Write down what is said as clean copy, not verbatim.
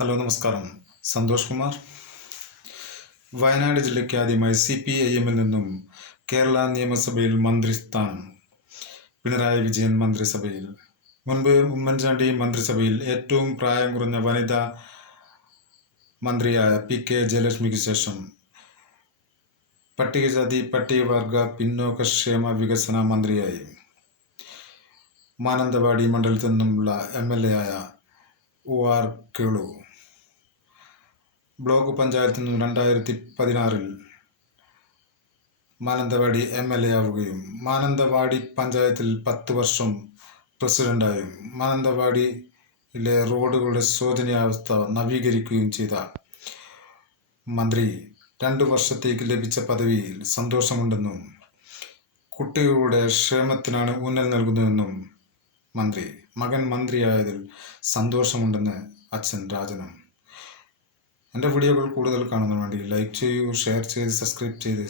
Hello നമസ്കാരം. സന്തോഷ് കുമാർ. വയനാട് ജില്ലയ്ക്ക് ആദ്യമായി CPIMൽ നിന്നും കേരള നിയമസഭയിൽ മന്ത്രിസ്ഥാനം. പിണറായി വിജയൻ മന്ത്രിസഭയിൽ. മുൻപ് ഉമ്മൻചാണ്ടി മന്ത്രിസഭയിൽ ഏറ്റവും പ്രായം കുറഞ്ഞ വനിതാ മന്ത്രിയായ PK ജയലക്ഷ്മിക്ക് ശേഷം പട്ടികജാതി പട്ടികവർഗ പിന്നോക്കക്ഷേമ വികസന മന്ത്രിയായി. മാനന്തവാടി മണ്ഡലത്തിൽ നിന്നുമുള്ള MLA ആയ OR കേളു ബ്ലോക്ക് പഞ്ചായത്തിൽ നിന്നും 2016 മാനന്തവാടി MLA ആവുകയും മാനന്തവാടി പഞ്ചായത്തിൽ 10 വർഷം പ്രസിഡന്റായും മാനന്തവാടിയിലെ റോഡുകളുടെ ശോചനീയാവസ്ഥ നവീകരിക്കുകയും ചെയ്ത മന്ത്രി 2 വർഷത്തേക്ക് ലഭിച്ച പദവിയിൽ സന്തോഷമുണ്ടെന്നും കുട്ടികളുടെ ക്ഷേമത്തിനാണ് ഊന്നൽ നൽകുന്നതെന്നും മകൻ മന്ത്രിയായതിൽ സന്തോഷമുണ്ടെന്ന് അച്ഛൻ രാജനും. എൻ്റെ വീഡിയോകൾ കൂടുതൽ കാണുന്നതിന് വേണ്ടി ലൈക്ക് ചെയ്യൂ, ഷെയർ ചെയ്ത് സബ്സ്ക്രൈബ് ചെയ്ത്